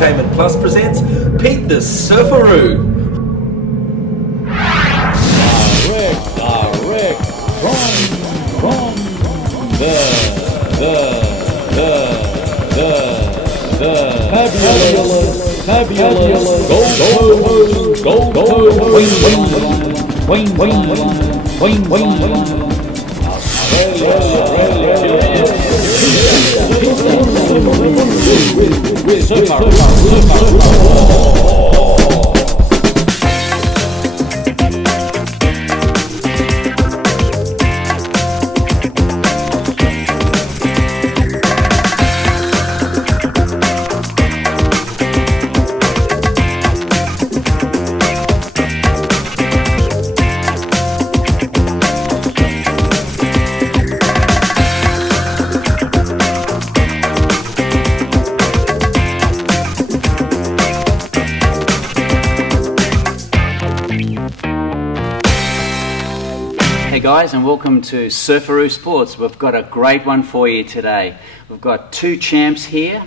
Entertainment Plus presents Pete the Surfaroo. Direct from the fabulous Gold Hey guys, and welcome to Surfaroo Sports. We've got a great one for you today. We've got two champs here,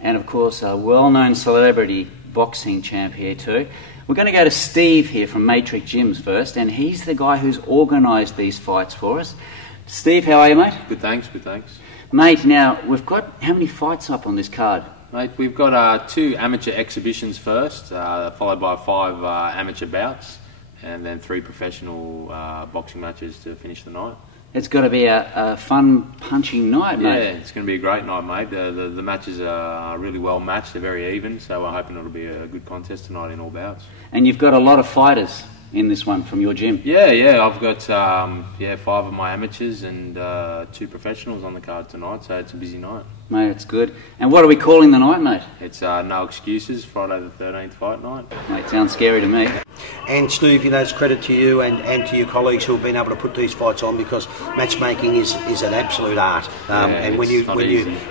and of course a well-known celebrity boxing champ here too. We're going to go to Steve here from Matrix Gyms first, and he's the guy who's organised these fights for us. Steve, how are you, mate? Good, thanks. Good, thanks. Mate, now we've got how many fights up on this card? Mate, we've got two amateur exhibitions first, followed by 5 amateur bouts, and then 3 professional boxing matches to finish the night. It's got to be a fun, punching night, mate. Yeah, it's going to be a great night, mate. The matches are really well matched. They're very even, so we're hoping it'll be a good contest tonight in all bouts. And you've got a lot of fighters in this one from your gym. Yeah, I've got 5 of my amateurs and 2 professionals on the card tonight, so it's a busy night. Mate, it's good. And what are we calling the night, mate? It's No Excuses, Friday the 13th fight night. Mate, sounds scary to me. And Steve, you know, it's credit to you and to your colleagues who have been able to put these fights on, because matchmaking is an absolute art. And when you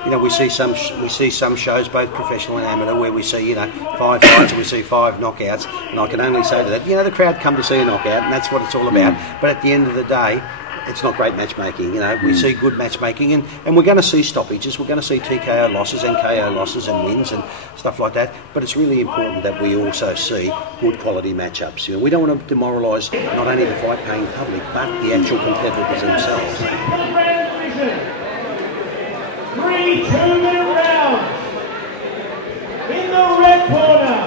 know, we see some shows, both professional and amateur, where we see 5 fights and we see 5 knockouts. And I can only say to that, the crowd come to see a knockout, and that's what it's all about. But at the end of the day, it's not great matchmaking. We see good matchmaking, and we're going to see stoppages. We're going to see TKO losses and KO losses and wins and stuff like that. But it's really important that we also see good quality matchups. We don't want to demoralise not only the fight-paying public, but the actual competitors themselves. 3 2-minute rounds. In the red corner,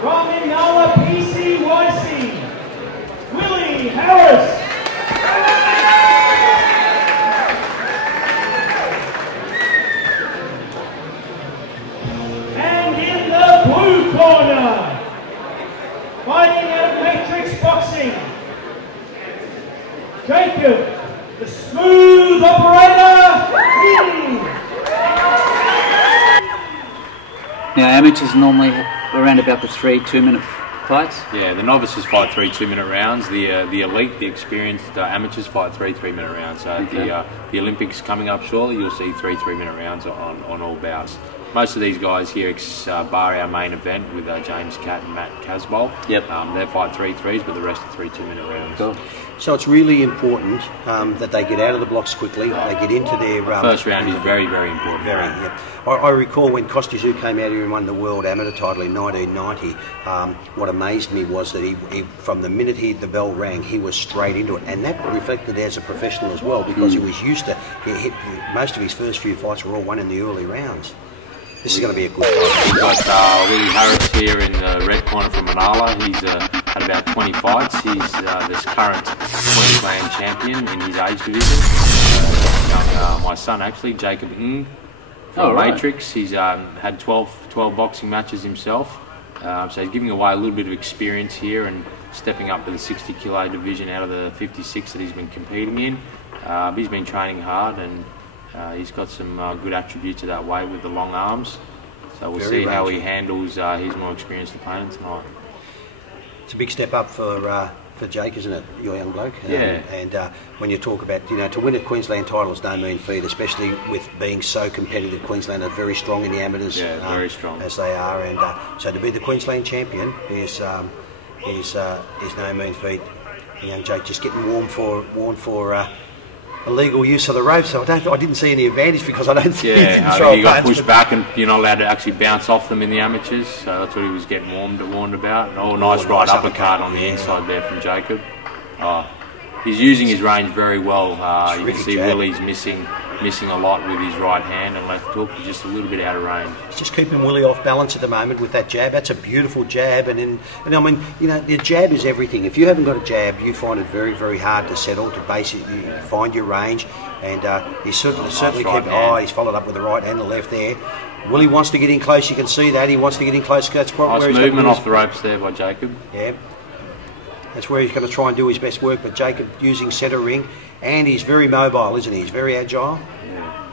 from Inala PCYC, Willie Harris. And in the blue corner, fighting out of Matrix Boxing, Jacob, the smooth operator. Now, amateurs normally around about the 3 2-minute fights? Yeah, the novices fight 3 2-minute rounds. The elite, the experienced amateurs fight 3 3-minute rounds. So okay. The Olympics coming up shortly, you'll see 3 3-minute rounds on all bouts. Most of these guys here, bar our main event with James Catt and Matt Casboll. Yep. They fight 3 3s, but the rest are 3 2-minute rounds. Cool. So it's really important that they get out of the blocks quickly. They get into their first round is very, very important. Very. Yeah. I recall when Kostya came out here and won the world amateur title in 1990. What amazed me was that he from the minute the bell rang, he was straight into it, and that reflected as a professional as well, because he was used to. Most of his first few fights were all won in the early rounds. This is going to be a good fight. We've got Willie Harris here in the red corner from Manala. He's had about 20 fights. He's this current Queensland champion in his age division. My son, actually, Jacob from Matrix. He's had 12 boxing matches himself. So he's giving away a little bit of experience here and stepping up to the 60 kilo division out of the 56 that he's been competing in. He's been training hard, and he's got some good attributes of that weight with the long arms. So we'll see how he handles his more experienced opponent tonight. It's a big step up for Jake, isn't it? Your young bloke. Yeah. And when you talk about, to win a Queensland title is no mean feat, especially with being so competitive. Queensland are very strong in the amateurs. Yeah, very strong. As they are, and so to be the Queensland champion is no mean feat. Young Jake just getting warm for illegal use of the rope, so I didn't see any advantage because I don't think he didn't I throw think he got punch, pushed back, and you're not allowed to actually bounce off them in the amateurs, so that's what he was getting warned about. Nice right uppercut on the inside there from Jacob. He's using his range very well. You can see Willie's missing a lot with his right hand and left hook. He's just a little bit out of range. He's just keeping Willie off balance at the moment with that jab. That's a beautiful jab, and I mean, you know, the jab is everything. If you haven't got a jab, you find it very, very hard to settle, to basically find your range. And he's certainly kept. He's followed up with the right and the left there. Willie wants to get in close. You can see that he wants to get in close. That's nice where he's movement off the ropes there by Jacob. Yeah. That's where he's going to try and do his best work, but Jacob using centre ring, and he's very mobile, isn't he? He's very agile. Yeah.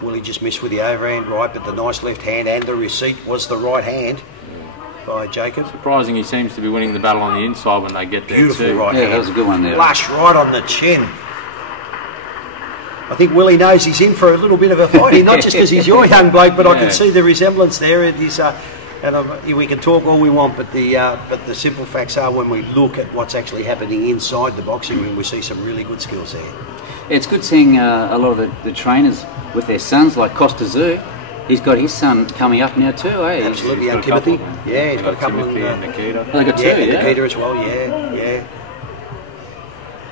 Willie just missed with the overhand right, but the nice left hand and the receipt was the right hand by Jacob. Surprising, he seems to be winning the battle on the inside when they get there. Beautiful too. right hand. That was a good one there. Flush right on the chin. I think Willie knows he's in for a little bit of a fight, not just because he's your young bloke, but I can see the resemblance there. It is, and we can talk all we want, but the simple facts are, when we look at what's actually happening inside the boxing ring, we see some really good skills there. It's good seeing a lot of the trainers with their sons, like Costa Zoo. He's got his son coming up now too, eh? Absolutely, young Timothy. Yeah, he's got a couple Timothy and Nikita. Oh, they got two, Nikita as well, yeah.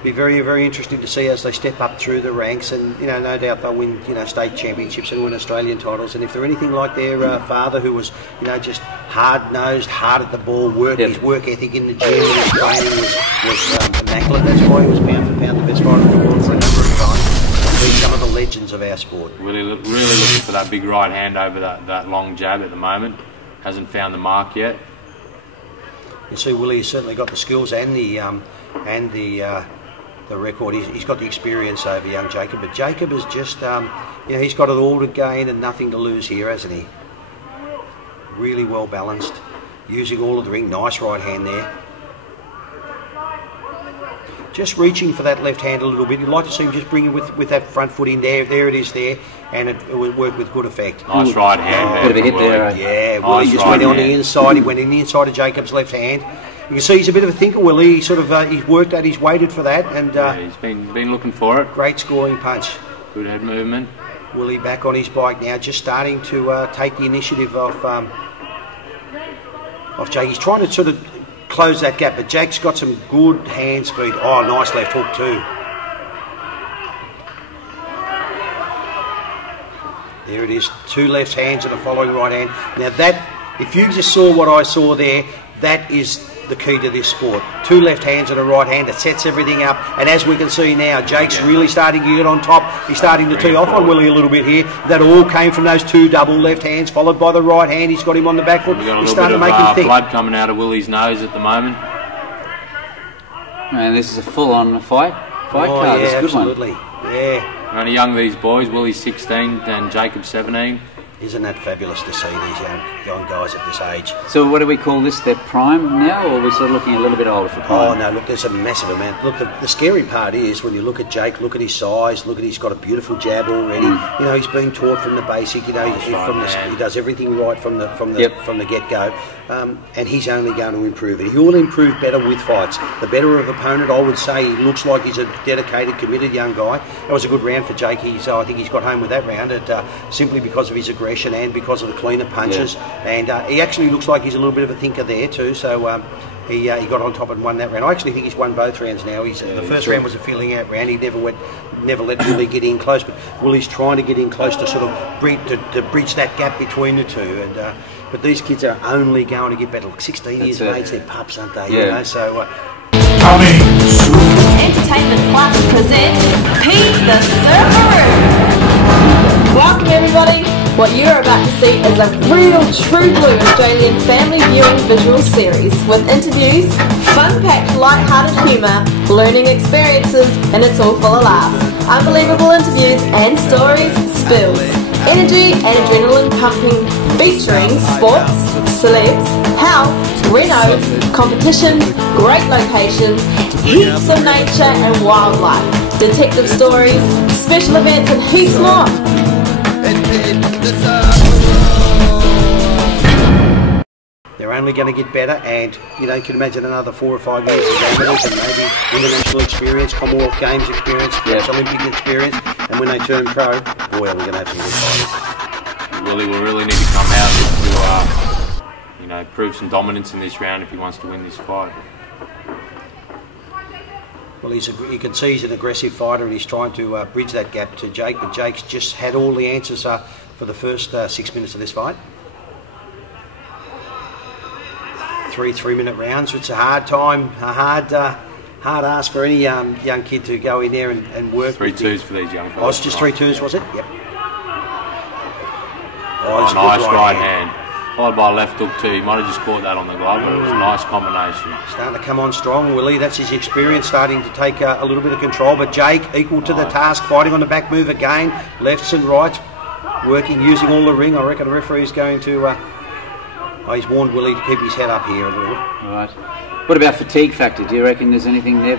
Be very, very interesting to see as they step up through the ranks, and you know, no doubt they'll win, you know, state championships and win Australian titles. And if they're anything like their father, who was, you know, just hard-nosed, hard at the ball, his work ethic in the gym, his training was immaculate. That's why he was pound for pound the best fighter in the world for a number of times. He's some of the legends of our sport. Really looking for that big right hand over that long jab at the moment. Hasn't found the mark yet. You see, Willie's certainly got the skills and the record. He's got the experience over young Jacob, but Jacob is just, you know, he's got it all to gain and nothing to lose here, hasn't he? Really well balanced, using all of the ring. Nice right hand there. Just reaching for that left hand a little bit. You'd like to see him just bring it with that front foot in there. There it is there, and it will work with good effect. Nice right hand. Bit of a hit there. Yeah, Willie just went on the inside. He went in the inside of Jacob's left hand. You can see he's a bit of a thinker, Willie. He sort of he's worked at, he's waited for that, and he's been looking for it. Great scoring punch. Good head movement. Willie back on his bike now, just starting to take the initiative of Jake. He's trying to sort of close that gap, but Jake's got some good hand speed. Oh, nice left hook too. There it is. Two left hands and a following right hand. Now that, if you just saw what I saw there, that is the key to this sport. Two left hands and a right hand, it sets everything up, and as we can see now, Jake's really starting to get on top. He's starting to tee off on Willie a little bit here. That all came from those two double left hands, followed by the right hand. He's got him on the back foot. He's starting to make him think. Blood coming out of Willie's nose at the moment. And this is a full-on fight card. Yeah, It's a good absolutely. one. Yeah. Only young, these boys. Willie's 16 and Jacob's 17. Isn't that fabulous to see these young guys at this age? So what do we call this, their prime now, or are we sort of looking a little bit older for prime? Oh no, look, there's a massive amount. Look, the scary part is when you look at Jake, look at his size, look at he's got a beautiful jab already. You know, he's been taught from the basic. You know, he does everything right from the get-go, and he's only going to improve it. He will improve better with fights. The better of opponent, I would say, he looks like he's a dedicated, committed young guy. That was a good round for Jake. I think he's got home with that round, simply because of his aggression and because of the cleaner punches, and he actually looks like he's a little bit of a thinker there too. So he got on top and won that round. I actually think he's won both rounds now. The first round was a feeling out round. He never let Willie get in close, but Willie's trying to get in close to sort of bridge that gap between the two. And but these kids are only going to get better. Look, 16 years of age, they're pups, aren't they? Yeah. You know, so. Coming soon. Entertainment Plus presents Pete the Surfaroo. Welcome everybody. What you're about to see is a real true blue Australian family viewing visual series with interviews, fun-packed light-hearted humour, learning experiences, and it's all full of laughs. Unbelievable interviews and stories, spills, energy and adrenaline pumping, featuring sports, celebs, health, renos, competitions, great locations, heaps of nature and wildlife, detective stories, special events and heaps more. They're only going to get better, and you know, you can imagine another 4 or 5 years of amateurs and maybe international experience, Commonwealth Games experience, perhaps Olympic experience, and when they turn pro, boy, are we going to have some good fighters. Willie will really need to come out to, you know, prove some dominance in this round if he wants to win this fight. Well, you can see he's an aggressive fighter, and he's trying to bridge that gap to Jake, but Jake's just had all the answers for the first 6 minutes of this fight. 3 3-minute rounds. It's a hard time, a hard ask for any young kid to go in there and work. 3 twos for these young fellas. Oh, it's just 3 twos, was it? Yep. Oh, nice right hand. Followed by a left hook too. He might have just caught that on the glove, but it was a nice combination. Starting to come on strong, Willie. That's his experience starting to take a little bit of control. But Jake, equal to the task, fighting on the back move again. Lefts and rights, working, using all the ring. I reckon the referee's going to... he's warned Willie to keep his head up here a little. Right. What about fatigue factor? Do you reckon there's anything there,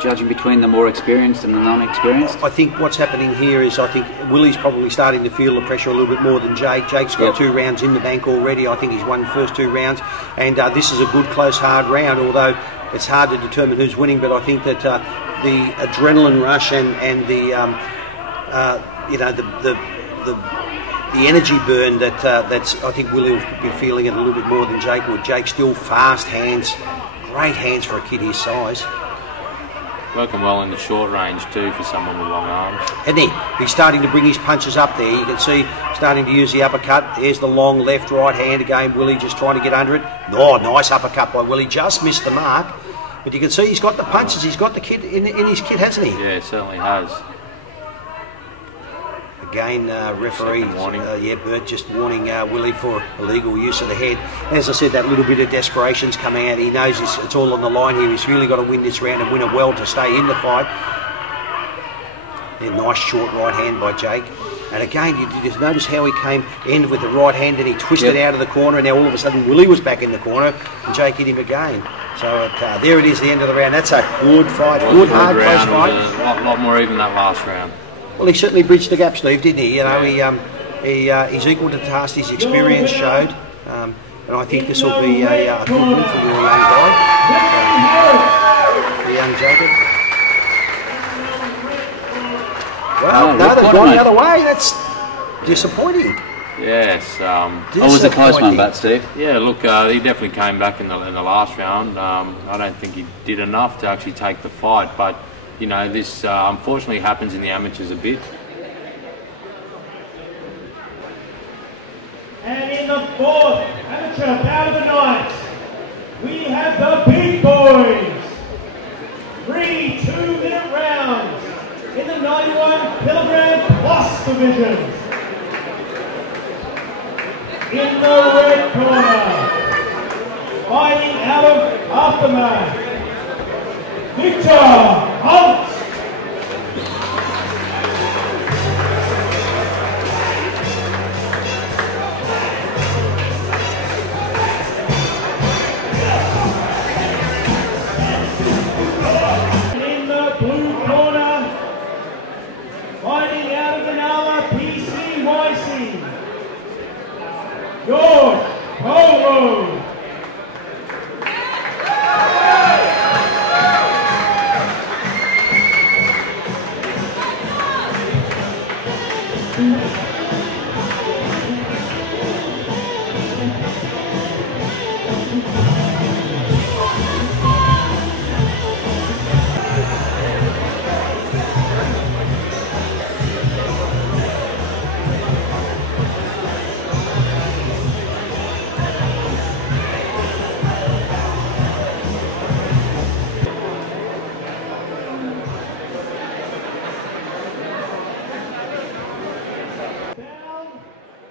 judging between the more experienced and the non-experienced? I think what's happening here is I think Willie's probably starting to feel the pressure a little bit more than Jake. Jake's got 2 rounds in the bank already. I think he's won the first 2 rounds, and this is a good, close, hard round, although it's hard to determine who's winning, but I think that the adrenaline rush and the, you know, the energy burn that's I think Willie will be feeling it a little bit more than Jake would. Jake's still fast hands, great hands for a kid his size. Working well in the short range too for someone with long arms. And he's starting to bring his punches up there. You can see starting to use the uppercut. There's the long left, right hand again. Willie just trying to get under it. Oh, nice uppercut by Willie. Just missed the mark. But you can see he's got the punches. He's got the kid in his kit, hasn't he? Yeah, certainly has. Again, referee, Bert just warning Willie for illegal use of the head. As I said, that little bit of desperation's coming out. He knows it's all on the line here. He's really got to win this round and win it well to stay in the fight. A nice short right hand by Jake. And again, you just notice how he ended with the right hand and he twisted out of the corner, and now all of a sudden Willie was back in the corner and Jake hit him again. So there it is, the end of the round. That's a good fight, good hard close fight. A lot more even that last round. Well, he certainly bridged the gap, Steve, didn't he? You know, he's equal to the task. His experience showed, and I think this will be a good win for your young guy, for young Jacob. Well, no, they've gone the other way. That's disappointing. Yes. It was a close one, but Steve. Yeah, look, he definitely came back in the last round. I don't think he did enough to actually take the fight, but. You know, this unfortunately happens in the amateurs a bit. And in the 4th amateur bout of the night, we have the big boys. 3 2-minute rounds in the 91 kilogram plus division. In the red corner, fighting out of Aftermath, Victor Hunt. In the blue corner, fighting out of Manala, PCYC, George Polo.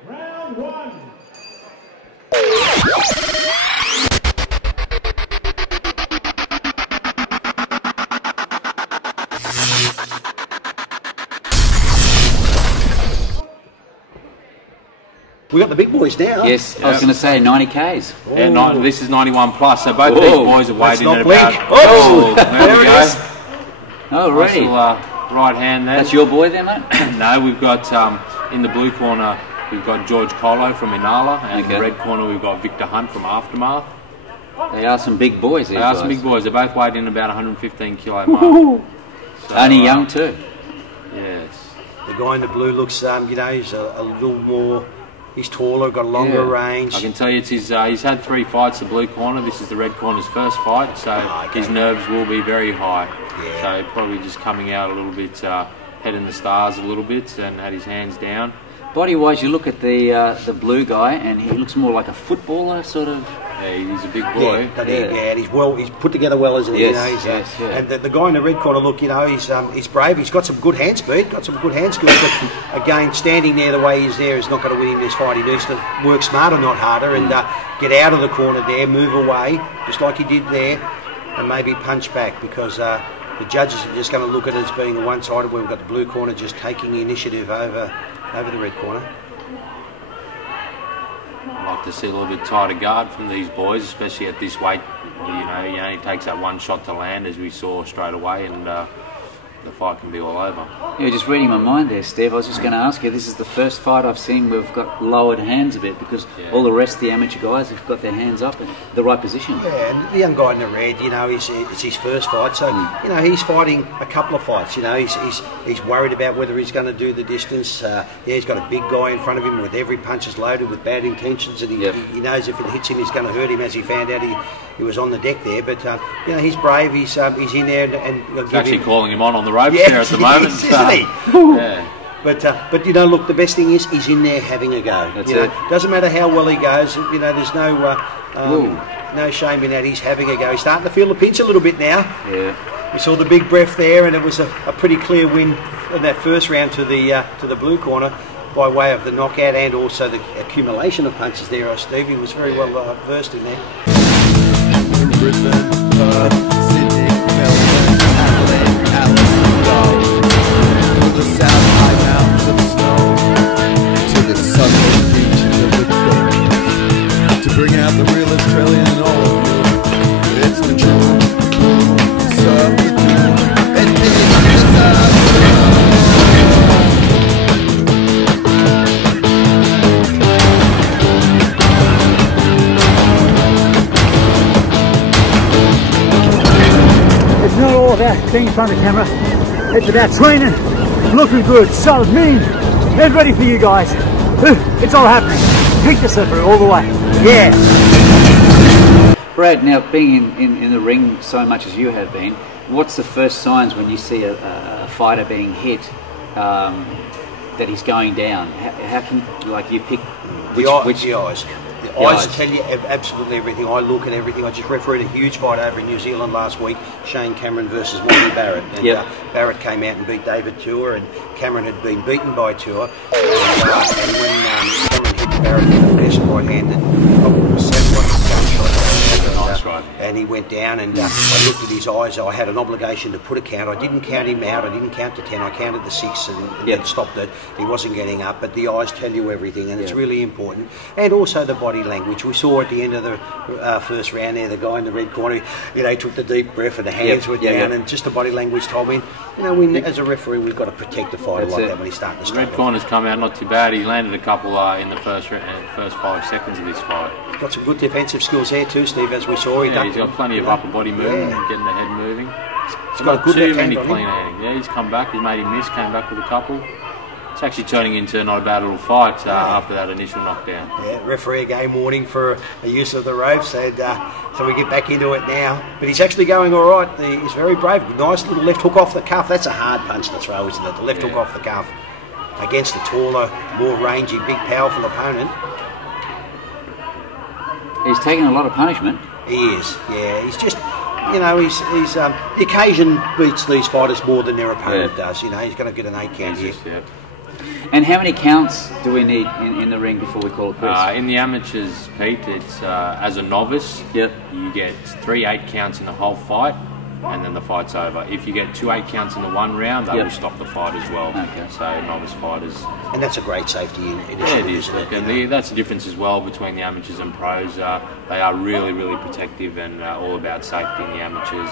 Round 1. We got the big boys now. Yes, I was going to say 90 Ks. Yeah, this is 91 plus. So both these boys are waiting at blink. about. There we go. Already. Right hand there. That's your boy there, mate? No, we've got in the blue corner we've got George Colo from Inala, and in the red corner we've got Victor Hunt from Aftermath. They are some big boys. They are some big boys. They're both weighed in about 115 kilo mark. So, only young too. Yes. The guy in the blue looks, you know, he's a little more. He's taller, got a longer range. I can tell you, it's his. He's had 3 fights. The blue corner. This is the red corner's first fight, so his nerves will be very high. Yeah. So probably just coming out a little bit, head in the stars a little bit, and had his hands down. Body-wise, you look at the blue guy, and he looks more like a footballer, sort of. Yeah, he's a big boy. Yeah, and he's put together well, isn't he? Yes, you know, And the guy in the red corner, look, you know, he's brave. He's got some good hand speed, got some good hand skills. But again, standing there the way he's there is not going to win him this fight. He needs to work smarter, not harder, and get out of the corner there, move away, just like he did there, and maybe punch back, because the judges are just going to look at it as being a one-sided, where we've got the blue corner just taking the initiative over the red corner. I'd like to see a little bit tighter guard from these boys, especially at this weight. You know, he only takes that one shot to land, as we saw straight away, and the fight can be all over. You're just reading my mind there, Steve. I was just going to ask you, this is the first fight I've seen where we've got lowered hands a bit, because all the rest of the amateur guys have got their hands up in the right position. Yeah, and the young guy in the red, you know, it's his first fight, so you know, he's fighting a couple of fights. You know, he's worried about whether he's going to do the distance. He's got a big guy in front of him with every punch is loaded with bad intentions, and he knows if it hits him, it's going to hurt him, as he found out he was on the deck there. But you know, he's brave. He's in there, and he's actually calling him on the ropes there at the moment, isn't he? Yeah. But you know, look, the best thing is he's in there having a go. That's you know, it. Doesn't matter how well he goes. You know, there's no shame in that. He's having a go. He's starting to feel the pinch a little bit now. Yeah. We saw the big breath there, and it was a pretty clear win in that first round to the blue corner, by way of the knockout and also the accumulation of punches there. Stevie was very well versed in there. Brisbane, Perth, Sydney, Melbourne, Adelaide, Alice, to the south high mountains of snow, to the southern beaches of the coast, to bring out the real Australian in all of you. It's the truth. Surf the truth. And it's the surf. It's not all about being in front of the camera. It's about training, looking good, solid, mean, and ready for you guys. It's all happening. Pick the Surfaroo all the way. Yeah. Brad, now being in the ring so much as you have been, what's the first signs when you see a fighter being hit that he's going down? How can you pick which eyes? The eyes tell you absolutely everything. I look at everything. I just refereed a huge fight over in New Zealand last week, Shane Cameron versus Monty Barrett. And Barrett came out and beat David Tour, and Cameron had been beaten by Tour. And when Cameron hit Barrett in the best right-handed, and he went down, and I looked at his eyes. I had an obligation to put a count. I didn't count him out. I didn't count to 10. I counted the 6 and then stopped it. He wasn't getting up, but the eyes tell you everything, and it's really important. And also the body language. We saw at the end of the first round there, the guy in the red corner, you know, he took the deep breath and the hands were down, and just the body language told me, you know, as a referee, we've got to protect the fighter like that when he's starting to struggle. Red corner's come out not too bad. He landed a couple in the first 5 seconds of this fight. He's got some good defensive skills there too, Steve, as we saw. He's got plenty of upper body movement and getting the head moving. He's got not too many clean handing. Yeah, he's come back. He's made him miss. Came back with a couple. It's actually turning into not a bad little fight after that initial knockdown. Yeah, referee a game warning for a use of the ropes, and so we get back into it now. But he's actually going all right. He's very brave. Nice little left hook off the cuff. That's a hard punch to throw, isn't it? The left hook off the cuff against a taller, more rangy, big, powerful opponent. He's taking a lot of punishment. He is, yeah. He's just, you know, he's the occasion beats these fighters more than their opponent does. You know, he's going to get an 8 count here. And how many counts do we need in the ring before we call it quits? In the amateurs, Pete, it's as a novice, you get 3 8 counts in the whole fight. and then the fight's over. If you get 2 8 counts in the one round, they will stop the fight as well. Okay. So novice fighters. And that's a great safety initiative. Yeah, it is. And that's the difference as well between the amateurs and pros. They are really, really protective and all about safety in the amateurs.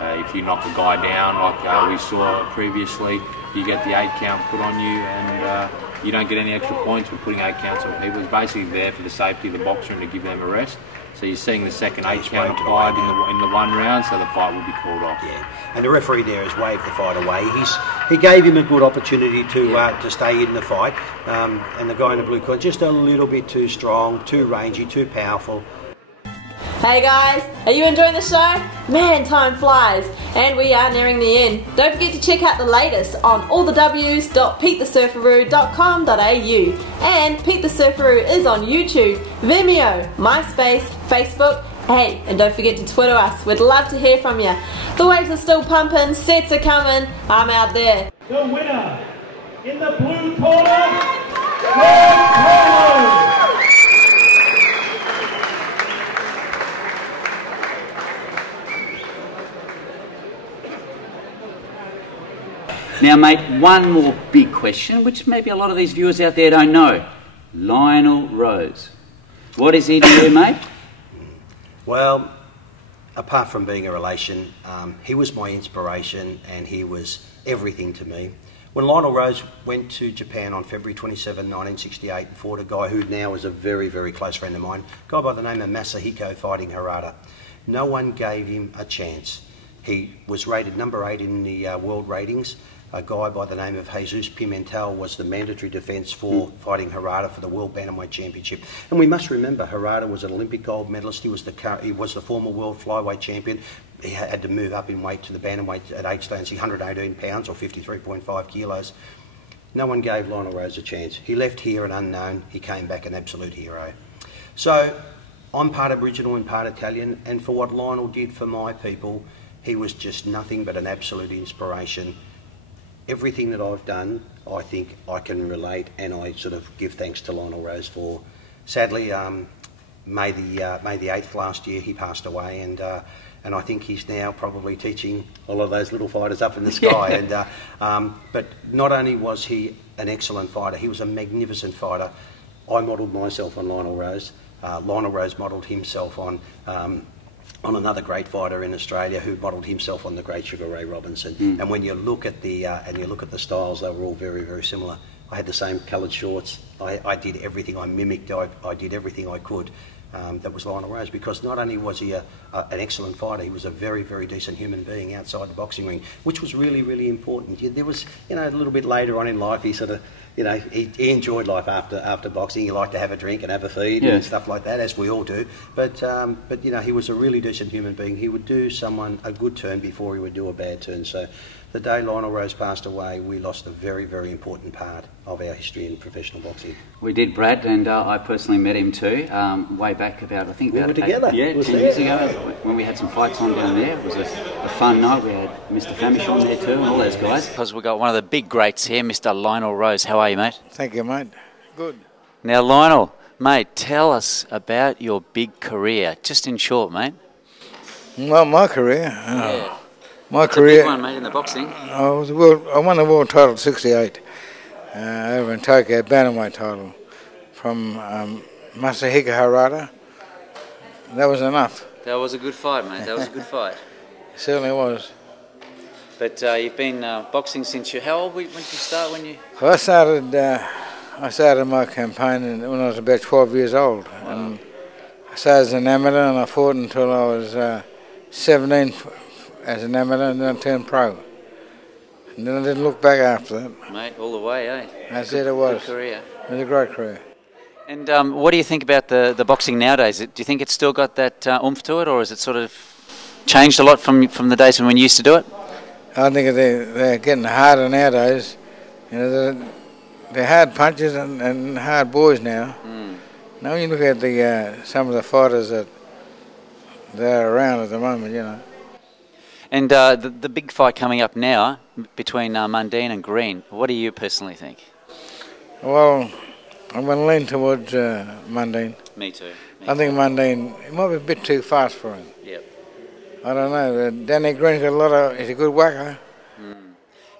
And if you knock a guy down, like we saw previously, you get the 8 count put on you, and you don't get any extra points for putting 8 counts on people. It's basically there for the safety of the boxer and to give them a rest. So you're seeing the second 8 count applied in the one round, so the fight will be called off. Yeah, and the referee there has waved the fight away. He gave him a good opportunity to stay in the fight, and the guy in the blue corner just a little bit too strong, too rangy, too powerful. Hey guys, are you enjoying the show? Man, time flies, and we are nearing the end. Don't forget to check out the latest on allthews.petethesurfaroo.com.au, and Pete the Surfaroo is on YouTube, Vimeo, MySpace, Facebook. Hey, and don't forget to Twitter us. We'd love to hear from you. The waves are still pumping, sets are coming. I'm out there. The winner in the blue corner, Surfaroo. Now, mate, one more big question, which maybe a lot of these viewers out there don't know. Lionel Rose. What is he to you, mate? Well, apart from being a relation, he was my inspiration and he was everything to me. When Lionel Rose went to Japan on February 27, 1968 and fought a guy who now is a very, very close friend of mine, a guy by the name of Masahiko fighting Harada, no one gave him a chance. He was rated number 8 in the world ratings. A guy by the name of Jesus Pimentel was the mandatory defence for fighting Harada for the World Bantamweight Championship. And we must remember, Harada was an Olympic gold medalist. He was the former world flyweight champion. He had to move up in weight to the bantamweight at age stage 118 pounds or 53.5 kilos. No one gave Lionel Rose a chance. He left here an unknown. He came back an absolute hero. So I'm part Aboriginal and part Italian, and for what Lionel did for my people, he was just nothing but an absolute inspiration. Everything that I've done, I think I can relate, and I sort of give thanks to Lionel Rose for. Sadly, May the 8th last year, he passed away, and I think he's now probably teaching all of those little fighters up in the sky. Yeah. But not only was he an excellent fighter, he was a magnificent fighter. I modelled myself on Lionel Rose. Lionel Rose modelled himself on another great fighter in Australia who modelled himself on the great Sugar Ray Robinson. And when you look at the styles, they were all very, very similar. I had the same coloured shorts. I did everything. I mimicked. I did everything I could. That was Lionel Rose, because not only was he an excellent fighter, he was a very, very decent human being outside the boxing ring, which was really, really important. There was, a little bit later on in life, he sort of, he enjoyed life after boxing. He liked to have a drink and have a feed and stuff like that, as we all do. But he was a really decent human being. He would do someone a good turn before he would do a bad turn. So the day Lionel Rose passed away, we lost a very, very important part of our history in professional boxing. We did, Brad, and I personally met him too, way back about, I think, we about were together. 10 years ago, when we had some fights on down there. It was a fun night. We had Mr. Famish on there too, and all those guys. Because we've got one of the big greats here, Mr. Lionel Rose. How are you, mate? Thank you, mate. Good. Now, Lionel, mate, tell us about your big career, just in short, mate. Well, my career. My It's career. a big one, mate, in the boxing. I won the world title in '68 over in Tokyo, bantamweight title from Masahiko Harada. That was enough. That was a good fight, mate. That was a good fight. It certainly was. But you've been boxing since you. How old when did you start? Well, I started my campaign when I was about 12 years old. Wow. And I started as an amateur, and I fought until I was 17 as an amateur, and then I turned pro. And then I didn't look back after that. Mate, all the way, eh? That's it, it was. Good career. It was a great career. And what do you think about the boxing nowadays? Do you think it's still got that oomph to it, or has it sort of changed a lot from the days when you used to do it? I think they're getting harder nowadays. They're hard punches and hard boys now. Now when you look at some of the fighters that are around at the moment, And the big fight coming up now between Mundine and Green, what do you personally think? Well, I'm going to lean towards Mundine. Me too. I think Mundine, it might be a bit too fast for him. Yep. I don't know. Danny Green's got a lot of. He's a good whacker.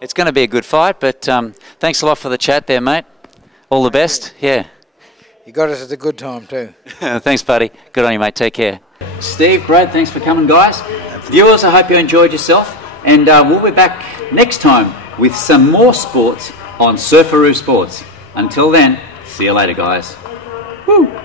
It's going to be a good fight, but thanks a lot for the chat there, mate. All the best. Yeah. You got us at a good time too. Thanks, buddy. Good on you, mate. Take care. Steve, Brad, thanks for coming, guys. Viewers, I hope you enjoyed yourself, and we'll be back next time with some more sports on Surfaroo Sports. Until then, see you later, guys. Woo!